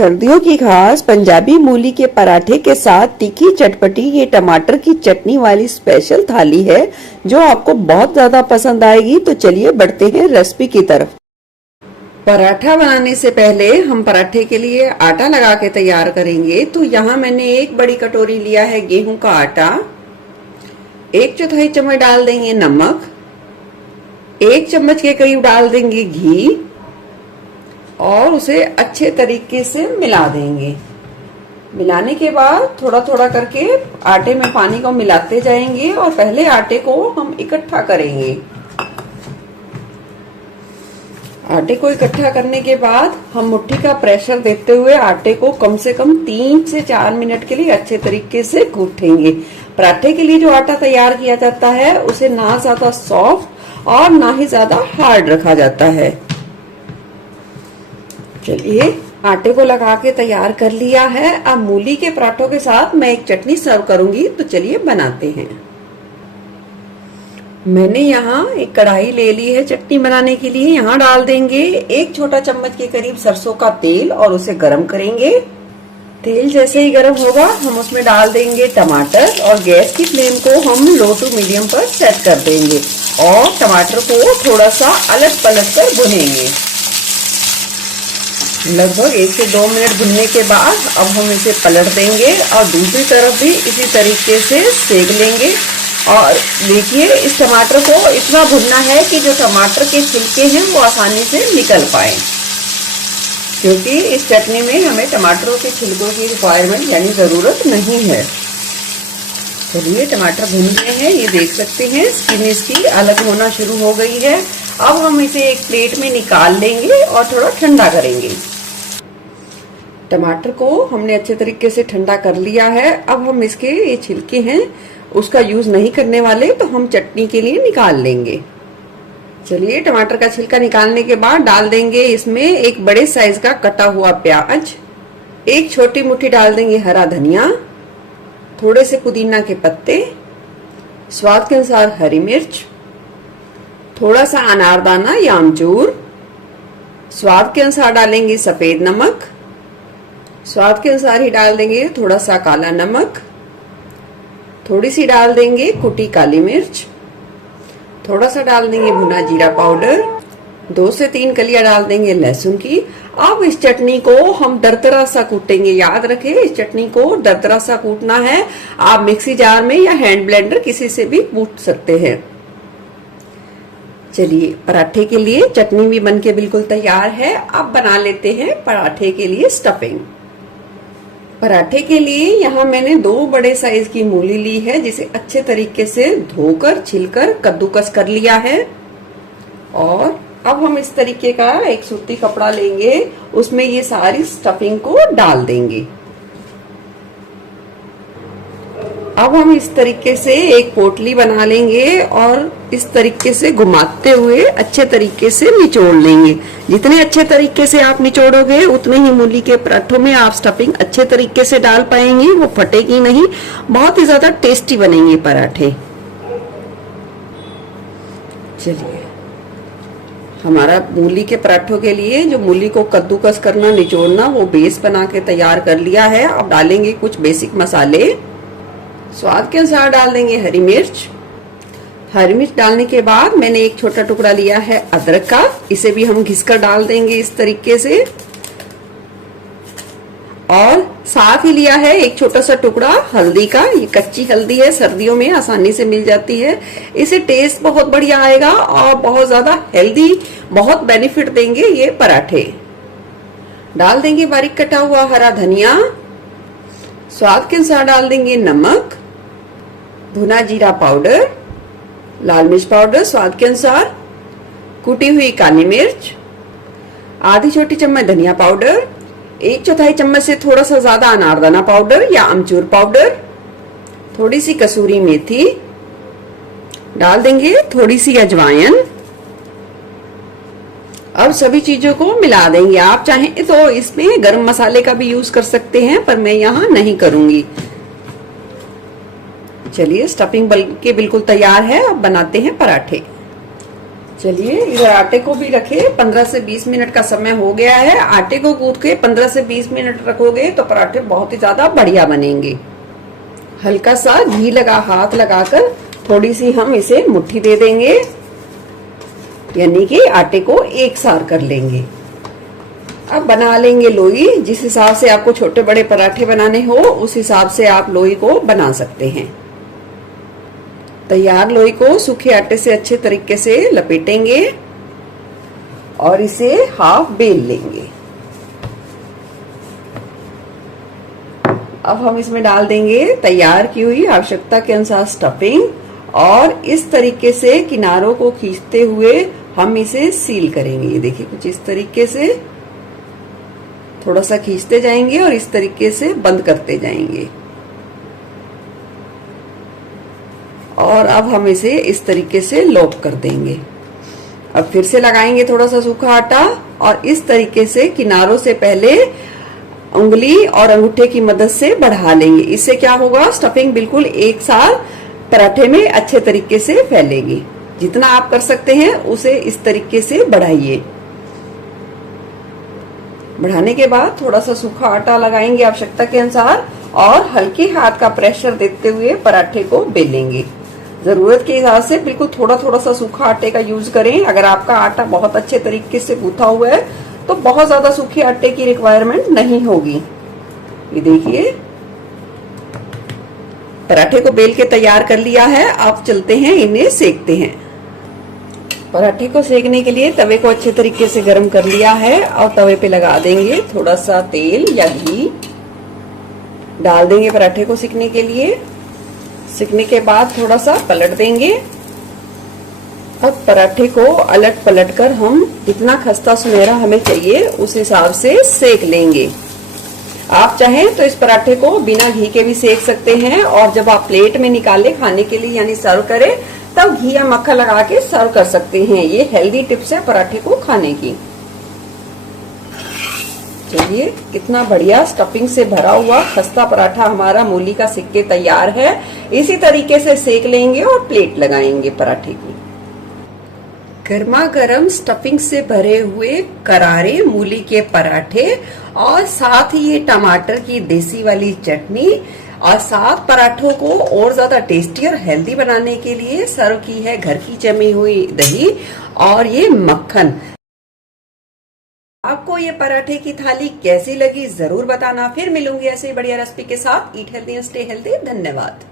सर्दियों की खास पंजाबी मूली के पराठे के साथ तीखी चटपटी ये टमाटर की चटनी वाली स्पेशल थाली है जो आपको बहुत ज्यादा पसंद आएगी। तो चलिए बढ़ते हैं रेसिपी की तरफ। पराठा बनाने से पहले हम पराठे के लिए आटा लगा के तैयार करेंगे। तो यहाँ मैंने एक बड़ी कटोरी लिया है गेहूं का आटा, 1/4 चम्मच डाल देंगे नमक, 1 चम्मच के करीब डाल देंगे घी और उसे अच्छे तरीके से मिला देंगे। मिलाने के बाद थोड़ा थोड़ा करके आटे में पानी को मिलाते जाएंगे और पहले आटे को हम इकट्ठा करेंगे। आटे को इकट्ठा करने के बाद हम मुट्ठी का प्रेशर देते हुए आटे को कम से कम 3 से 4 मिनट के लिए अच्छे तरीके से गूंथेंगे। पराठे के लिए जो आटा तैयार किया जाता है उसे ना ज्यादा सॉफ्ट और ना ही ज्यादा हार्ड रखा जाता है। चलिए आटे को लगा के तैयार कर लिया है। अब मूली के पराठों के साथ मैं एक चटनी सर्व करूंगी। तो चलिए बनाते हैं। मैंने यहाँ एक कढ़ाई ले ली है चटनी बनाने के लिए। यहाँ डाल देंगे 1 छोटा चम्मच के करीब सरसों का तेल और उसे गरम करेंगे। तेल जैसे ही गरम होगा हम उसमें डाल देंगे टमाटर और गैस की फ्लेम को हम लो टू मीडियम पर सेट कर देंगे और टमाटर को थोड़ा सा अलट पलट कर भुनेंगे। लगभग 1 से 2 मिनट भुनने के बाद अब हम इसे पलट देंगे और दूसरी तरफ भी इसी तरीके से सेक लेंगे। और देखिए इस टमाटर को इतना भुनना है कि जो टमाटर के छिलके हैं वो आसानी से निकल पाए, क्योंकि इस चटनी में हमें टमाटरों के छिलकों की रिक्वायरमेंट यानी जरूरत नहीं है। चलिए टमाटर भुन गए हैं, ये देख सकते हैं स्किन इसकी अलग होना शुरू हो गई है। अब हम इसे एक प्लेट में निकाल लेंगे और थोड़ा ठंडा करेंगे। टमाटर को हमने अच्छे तरीके से ठंडा कर लिया है। अब हम इसके ये छिलके हैं उसका यूज नहीं करने वाले, तो हम चटनी के लिए निकाल लेंगे। चलिए टमाटर का छिलका निकालने के बाद डाल देंगे इसमें एक बड़े साइज का कटा हुआ प्याज, 1 छोटी मुट्ठी डाल देंगे हरा धनिया, थोड़े से पुदीना के पत्ते, स्वाद के अनुसार हरी मिर्च, थोड़ा सा अनारदाना या अमचूर, स्वाद के अनुसार डालेंगे सफेद नमक, स्वाद के अनुसार ही डाल देंगे थोड़ा सा काला नमक, थोड़ी सी डाल देंगे कुटी काली मिर्च, थोड़ा सा डाल देंगे भुना जीरा पाउडर, 2 से 3 कलियां डाल देंगे लहसुन की। अब इस चटनी को हम दरदरा सा कूटेंगे। याद रखें इस चटनी को दरदरा सा कूटना है। आप मिक्सी जार में या हैंड ब्लेंडर किसी से भी कूट सकते हैं। चलिए पराठे के लिए चटनी भी बनके बिल्कुल तैयार है। अब बना लेते हैं पराठे के लिए स्टफिंग। पराठे के लिए यहाँ मैंने 2 बड़े साइज की मूली ली है, जिसे अच्छे तरीके से धोकर छिलकर कद्दूकस कर लिया है। और अब हम इस तरीके का एक सूती कपड़ा लेंगे, उसमें ये सारी स्टफिंग को डाल देंगे। अब हम इस तरीके से एक पोटली बना लेंगे और इस तरीके से घुमाते हुए अच्छे तरीके से निचोड़ लेंगे। जितने अच्छे तरीके से आप निचोड़ोगे उतने ही मूली के पराठों में आप स्टफिंग अच्छे तरीके से डाल पाएंगे, वो फटेगी नहीं, बहुत ही ज्यादा टेस्टी बनेंगे पराठे। चलिए हमारा मूली के पराठों के लिए जो मूली को कद्दूकस करना निचोड़ना वो बेस बना के तैयार कर लिया है। अब डालेंगे कुछ बेसिक मसाले। स्वाद के अनुसार डाल देंगे हरी मिर्च। हरी मिर्च डालने के बाद मैंने एक छोटा टुकड़ा लिया है अदरक का, इसे भी हम घिसकर डाल देंगे इस तरीके से। और साथ ही लिया है एक छोटा सा टुकड़ा हल्दी का। ये कच्ची हल्दी है, सर्दियों में आसानी से मिल जाती है। इसे टेस्ट बहुत बढ़िया आएगा और बहुत ज्यादा हेल्दी, बहुत बेनिफिट देंगे ये पराठे। डाल देंगे बारीक कटा हुआ हरा धनिया। स्वाद के अनुसार डाल देंगे नमक, भुना जीरा पाउडर, लाल मिर्च पाउडर स्वाद के अनुसार, कुटी हुई काली मिर्च, आधी छोटी चम्मच धनिया पाउडर, 1/4 चम्मच से थोड़ा सा ज्यादा अनारदाना पाउडर या अमचूर पाउडर, थोड़ी सी कसूरी मेथी, डाल देंगे थोड़ी सी अजवाइन। अब सभी चीजों को मिला देंगे। आप चाहें तो इसमें गरम मसाले का भी यूज कर सकते हैं, पर मैं यहाँ नहीं करूंगी। चलिए स्टफिंग बन के बिल्कुल तैयार है। अब बनाते हैं पराठे। चलिए इधर आटे को भी रखे, 15 से 20 मिनट का समय हो गया है। आटे को गूंथ के 15 से 20 मिनट रखोगे तो पराठे बहुत ही ज्यादा बढ़िया बनेंगे। हल्का सा घी लगा हाथ लगाकर थोड़ी सी हम इसे मुट्ठी दे देंगे, यानी कि आटे को एक सार कर लेंगे। अब बना लेंगे लोई। जिस हिसाब से आपको छोटे बड़े पराठे बनाने हो उस हिसाब से आप लोई को बना सकते हैं। तैयार लोई को सूखे आटे से अच्छे तरीके से लपेटेंगे और इसे हाफ बेल लेंगे। अब हम इसमें डाल देंगे तैयार की हुई आवश्यकता के अनुसार स्टफिंग और इस तरीके से किनारों को खींचते हुए हम इसे सील करेंगे। ये देखिए कुछ इस तरीके से थोड़ा सा खींचते जाएंगे और इस तरीके से बंद करते जाएंगे। और अब हम इसे इस तरीके से लॉक कर देंगे। अब फिर से लगाएंगे थोड़ा सा सूखा आटा और इस तरीके से किनारों से पहले उंगली और अंगूठे की मदद से बढ़ा लेंगे। इससे क्या होगा, स्टफिंग बिल्कुल एक साथ पराठे में अच्छे तरीके से फैलेगी। जितना आप कर सकते हैं उसे इस तरीके से बढ़ाइए। बढ़ाने के बाद थोड़ा सा सूखा आटा लगाएंगे आवश्यकता के अनुसार और हल्के हाथ का प्रेशर देते हुए पराठे को बेलेंगे। जरूरत के हिसाब से बिल्कुल थोड़ा थोड़ा सा सूखा आटे का यूज करें। अगर आपका आटा बहुत अच्छे तरीके से गूंथा हुआ है तो बहुत ज्यादा सूखे आटे की रिक्वायरमेंट नहीं होगी। ये देखिए पराठे को बेल के तैयार कर लिया है। अब चलते हैं इन्हें सेकते हैं। पराठे को सेकने के लिए तवे को अच्छे तरीके से गर्म कर लिया है और तवे पे लगा देंगे थोड़ा सा तेल या घी। डाल देंगे पराठे को सेकने के लिए। सेकने के बाद थोड़ा सा पलट देंगे। अब पराठे को अलट पलट कर हम जितना खस्ता सुनहरा हमें चाहिए उस हिसाब से सेक लेंगे। आप चाहें तो इस पराठे को बिना घी के भी सेक सकते हैं और जब आप प्लेट में निकाले खाने के लिए यानी सर्व करें तब घी या मक्खन लगा के सर्व कर सकते हैं। ये हेल्दी टिप्स है पराठे को खाने की। चलिए कितना बढ़िया स्टफिंग से भरा हुआ खस्ता पराठा हमारा मूली का सिक के तैयार है। इसी तरीके से सेक लेंगे और प्लेट लगाएंगे पराठे की। गर्मा गर्म स्टफिंग से भरे हुए करारे मूली के पराठे और साथ ही ये टमाटर की देसी वाली चटनी और साथ पराठों को और ज्यादा टेस्टी और हेल्दी बनाने के लिए सर्व की है घर की जमी हुई दही और ये मक्खन। आपको ये पराठे की थाली कैसी लगी जरूर बताना। फिर मिलूंगी ऐसे ही बढ़िया रेसिपी के साथ। Eat healthy and stay healthy. धन्यवाद।